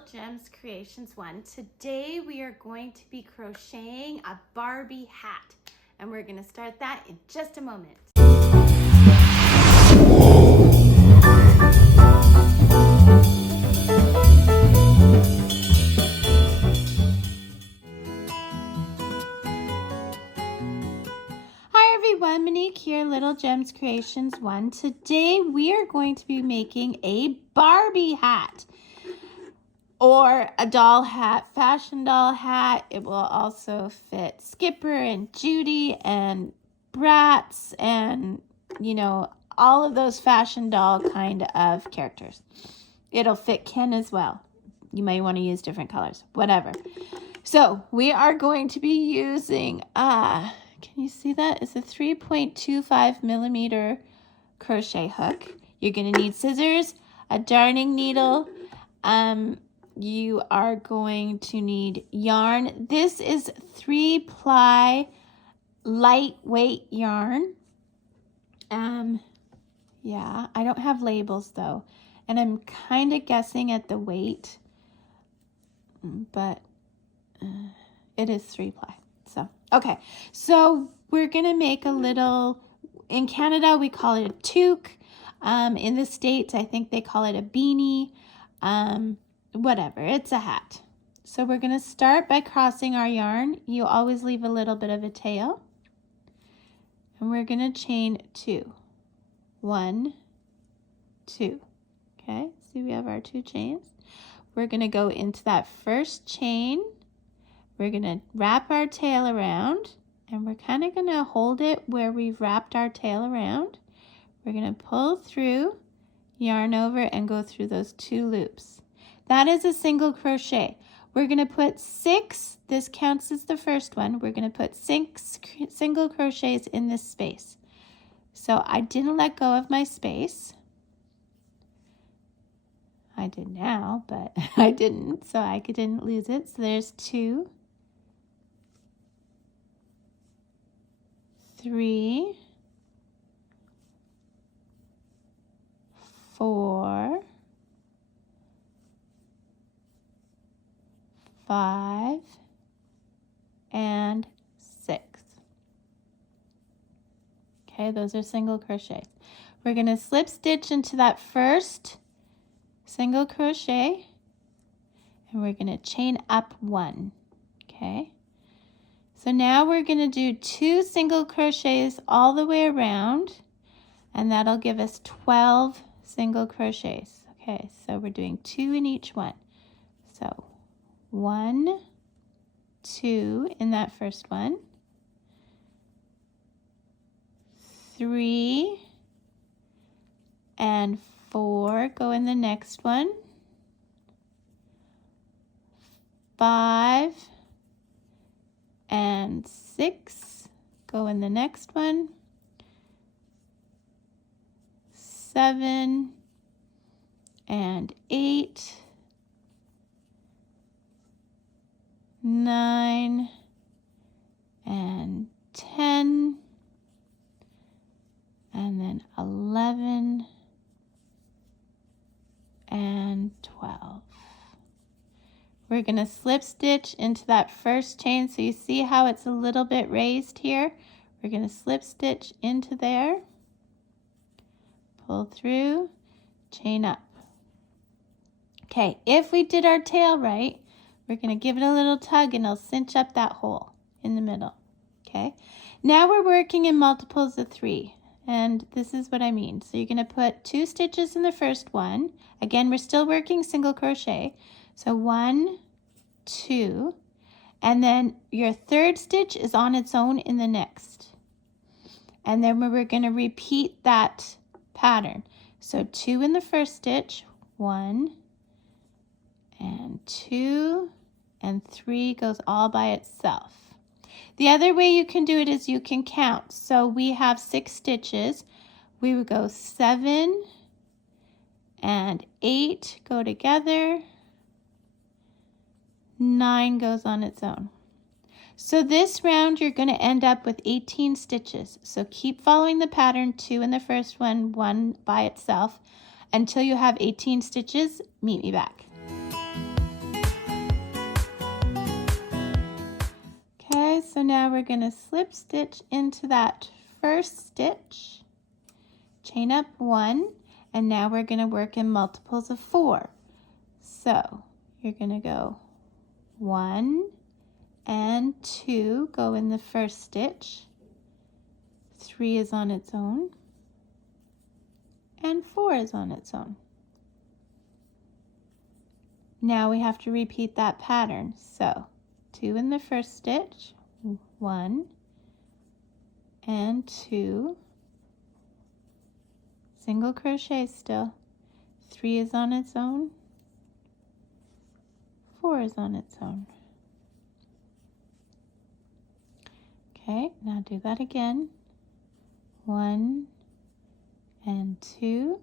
Little Gems Creations 1. Today we are going to be crocheting a Barbie hat, and we're going to start that in just a moment. Hi everyone, Monique here, Little Gems Creations 1. Today we are going to be making a Barbie hat, or a doll hat, fashion doll hat. It will also fit Skipper and Judy and Bratz and, you know, all of those fashion doll kind of characters. It'll fit Ken as well. You may want to use different colors, whatever. So we are going to be using, can you see that? It's a 3.25 millimeter crochet hook. You're going to need scissors, a darning needle, you are going to need yarn. This is 3-ply lightweight yarn. Yeah, I don't have labels though, and I'm kind of guessing at the weight, but it is 3-ply. So, okay, so we're gonna make a little, in Canada we call it a toque. In the States, I think they call it a beanie. Whatever, it's a hat. So we're going to start by crossing our yarn. You always leave a little bit of a tail. And we're going to chain 2. 1, 2. Okay, see we have our 2 chains. We're going to go into that first chain. We're going to wrap our tail around, and we're kind of going to hold it where we've wrapped our tail around. We're going to pull through, yarn over, and go through those 2 loops. That is a single crochet. We're going to put 6, this counts as the first one, we're going to put 6 single crochets in this space. So I didn't let go of my space. I did now, but I didn't, so I didn't lose it. So there's 2, 3, 4, 5, and 6. Okay, those are single crochets. We're going to slip stitch into that first single crochet, and we're going to chain up 1. Okay, so now we're going to do 2 single crochets all the way around, and that'll give us 12 single crochets. Okay, so we're doing 2 in each one. So 1, 2 in that first one, 3 and 4 go in the next one, 5 and 6 go in the next one, 7 and 8, 9 and 10, and then 11 and 12. We're going to slip stitch into that first chain. So you see how it's a little bit raised here? We're going to slip stitch into there, pull through, chain up. Okay, if we did our tail right, we're going to give it a little tug and it'll cinch up that hole in the middle. Okay, now we're working in multiples of 3, and this is what I mean. So you're going to put 2 stitches in the first one. Again, we're still working single crochet. So 1, 2, and then your third stitch is on its own in the next. And then we're going to repeat that pattern. So 2 in the first stitch, 1 and 2 and 3 goes all by itself. The other way you can do it is you can count. So we have 6 stitches. We would go 7 and 8 go together. 9 goes on its own. So this round you're going to end up with 18 stitches. So keep following the pattern, 2 in the first one, 1 by itself, until you have 18 stitches. Meet me back. so now we're going to slip stitch into that first stitch, chain up 1, and now we're going to work in multiples of 4. So you're going to go 1 and 2 go in the first stitch, 3 is on its own, and 4 is on its own. Now we have to repeat that pattern. So 2 in the first stitch, 1 and 2, single crochet still, 3 is on its own, 4 is on its own. Okay, now do that again. 1 and 2,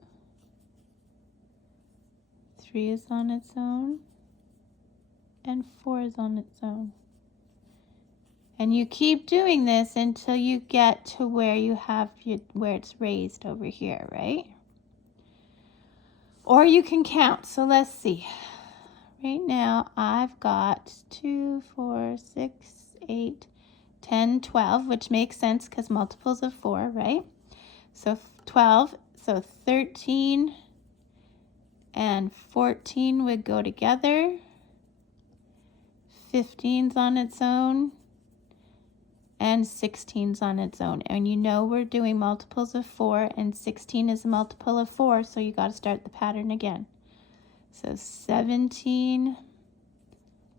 3 is on its own, and 4 is on its own. And you keep doing this until you get to where you have where it's raised over here, right? Or you can count. So let's see. Right now I've got 2, 4, 6, 8, 10, 12, which makes sense because multiples of 4, right? So 12, so 13 and 14 would go together. 15's on its own, and 16's on its own. And you know we're doing multiples of 4, and 16 is a multiple of 4, so you got to start the pattern again. So 17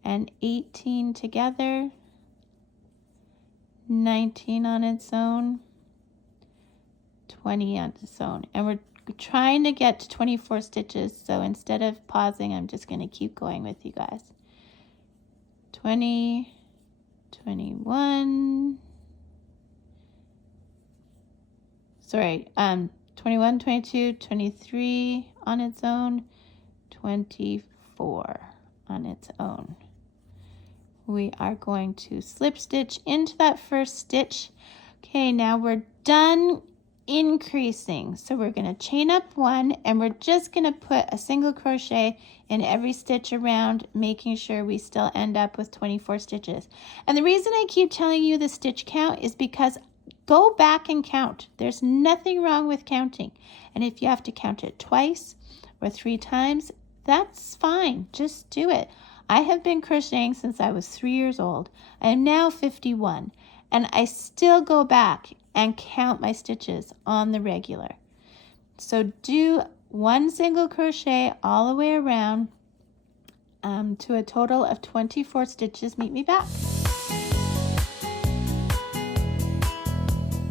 and 18 together, 19 on its own, 20 on its own. And we're trying to get to 24 stitches, so instead of pausing, I'm just going to keep going with you guys. 20, 21, sorry, 21, 22, 23 on its own, 24 on its own. We are going to slip stitch into that first stitch. Okay, now we're done increasing. So we're going to chain up 1, and we're just going to put a single crochet in every stitch around, making sure we still end up with 24 stitches. And the reason I keep telling you the stitch count is because go back and count. There's nothing wrong with counting. And if you have to count it twice or 3 times, that's fine. Just do it. I have been crocheting since I was 3 years old. I am now 51, and I still go back and count my stitches on the regular. So do 1 single crochet all the way around to a total of 24 stitches. Meet me back.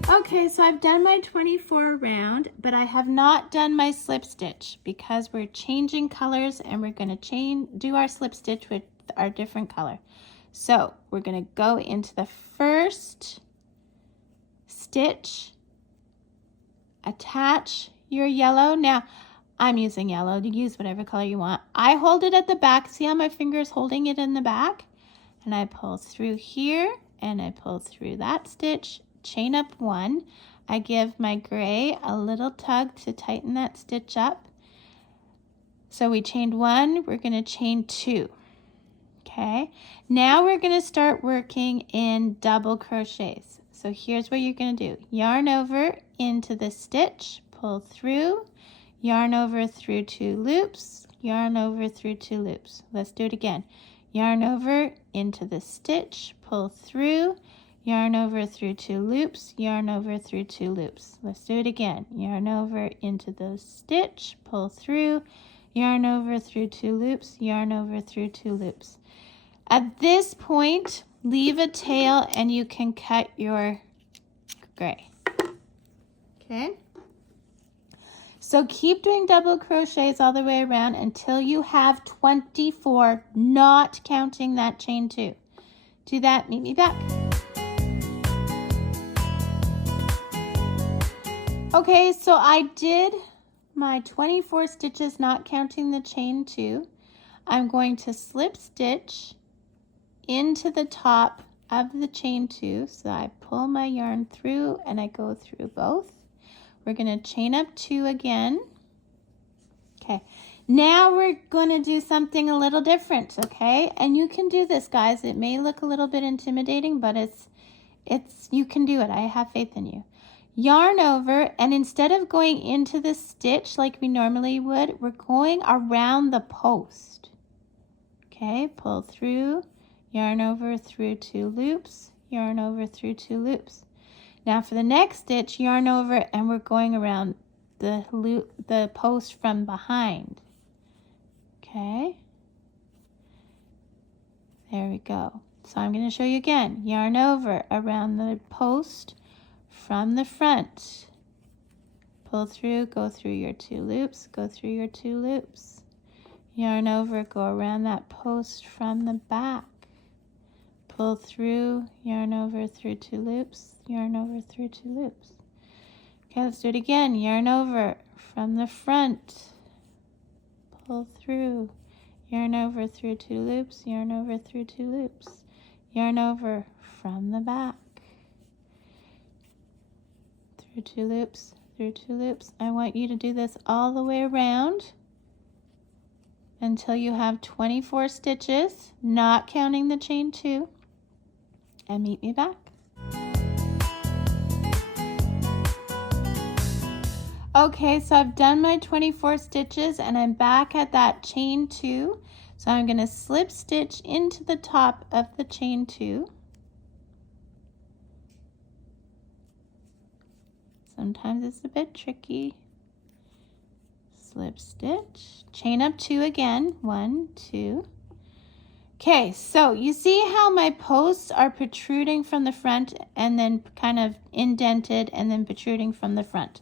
Okay, so I've done my 24 round, but I have not done my slip stitch because we're changing colors, and we're going to do our slip stitch with our different color. So we're going to go into the first stitch, attach your yellow. Now I'm using yellow. You use whatever color you want. I hold it at the back. See how my finger is holding it in the back? And I pull through here, and I pull through that stitch, chain up 1. I give my gray a little tug to tighten that stitch up. So we chained 1, we're going to chain 2. Okay, now we're going to start working in double crochets. So here's what you're going to do. Yarn over into the stitch, pull through, yarn over through 2 loops, yarn over through 2 loops. Let's do it again. Yarn over into the stitch, pull through, yarn over through 2 loops, yarn over through 2 loops. Let's do it again. Yarn over into the stitch, pull through, yarn over through 2 loops, yarn over through 2 loops. At this point, leave a tail and you can cut your gray. Okay? So keep doing double crochets all the way around until you have 24, not counting that chain 2. Do that, meet me back. Okay, so I did my 24 stitches, not counting the chain 2. I'm going to slip stitch into the top of the chain 2. So I pull my yarn through and I go through both. We're going to chain up 2 again. Okay, Now we're going to do something a little different, okay? And you can do this, guys. It may look a little bit intimidating, but you can do it. I have faith in you. Yarn over, and instead of going into the stitch like we normally would, we're going around the post. Okay, pull through, yarn over through 2 loops, yarn over through 2 loops. Now for the next stitch, yarn over, and we're going around the post from behind. Okay, there we go. So I'm going to show you again. Yarn over around the post from the front. Pull through, go through your 2 loops, go through your 2 loops. Yarn over, go around that post from the back. Pull through, yarn over through 2 loops, yarn over through 2 loops. Okay, let's do it again. Yarn over from the front. Pull through, yarn over through 2 loops, yarn over through 2 loops. Yarn over from the back. Through 2 loops, through 2 loops. I want you to do this all the way around until you have 24 stitches, not counting the chain 2, and meet me back. Okay, so I've done my 24 stitches and I'm back at that chain 2. So I'm going to slip stitch into the top of the chain 2. Sometimes it's a bit tricky. Slip stitch, chain up 2 again, 1, 2. Okay, so you see how my posts are protruding from the front and then kind of indented and then protruding from the front.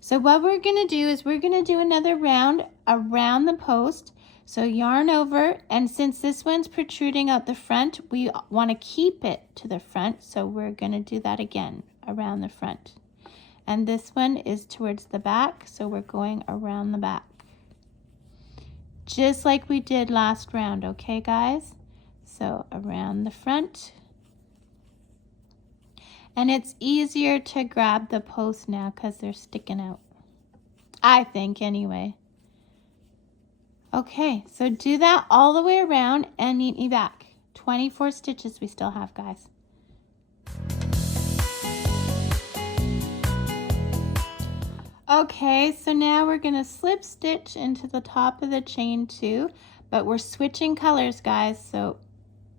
So what we're going to do is we're going to do another round around the post. So yarn over, and since this one's protruding out the front, we want to keep it to the front. So we're going to do that again around the front. And this one is towards the back, so we're going around the back. Just like we did last round, okay guys? So around the front. And it's easier to grab the posts now because they're sticking out. I think anyway. Okay, so do that all the way around and meet me back. 24 stitches we still have, guys. Okay, so now we're going to slip stitch into the top of the chain 2, but we're switching colors, guys, so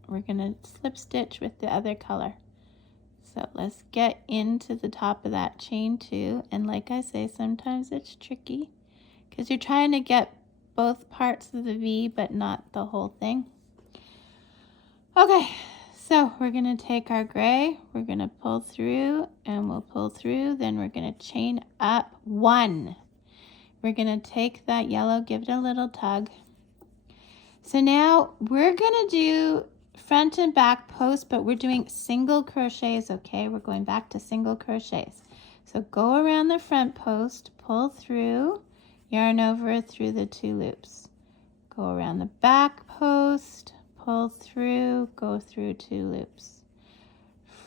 we're going to slip stitch with the other color. So let's get into the top of that chain 2, and like I say, sometimes it's tricky because you're trying to get both parts of the V but not the whole thing. Okay, so we're going to take our gray, we're going to pull through, and we'll pull through, then we're going to chain up 1. We're going to take that yellow, give it a little tug. So now we're going to do front and back post, but we're doing single crochets, okay? We're going back to single crochets. So go around the front post, pull through, yarn over through the 2 loops. Go around the back post, pull through, go through 2 loops.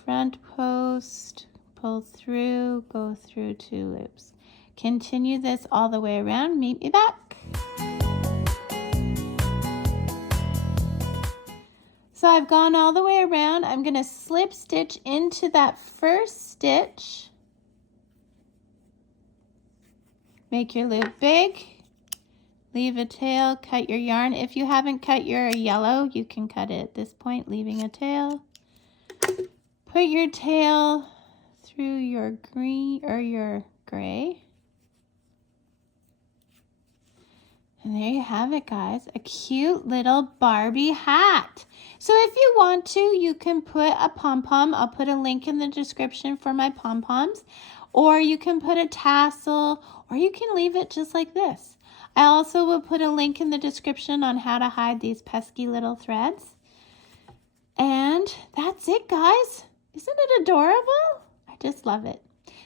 Front post, pull through, go through 2 loops. Continue this all the way around. Meet me back. So I've gone all the way around. I'm going to slip stitch into that first stitch. Make your loop big. Leave a tail, cut your yarn. If you haven't cut your yellow, you can cut it at this point, leaving a tail. Put your tail through your green or your gray. And there you have it, guys, a cute little Barbie hat. So if you want to, you can put a pom-pom. I'll put a link in the description for my pom-poms. Or you can put a tassel, or you can leave it just like this. I also will put a link in the description on how to hide these pesky little threads. And that's it, guys. Isn't it adorable? I just love it.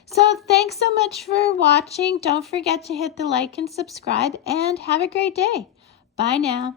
So thanks so much for watching. Don't forget to hit the like and subscribe, and have a great day. Bye now.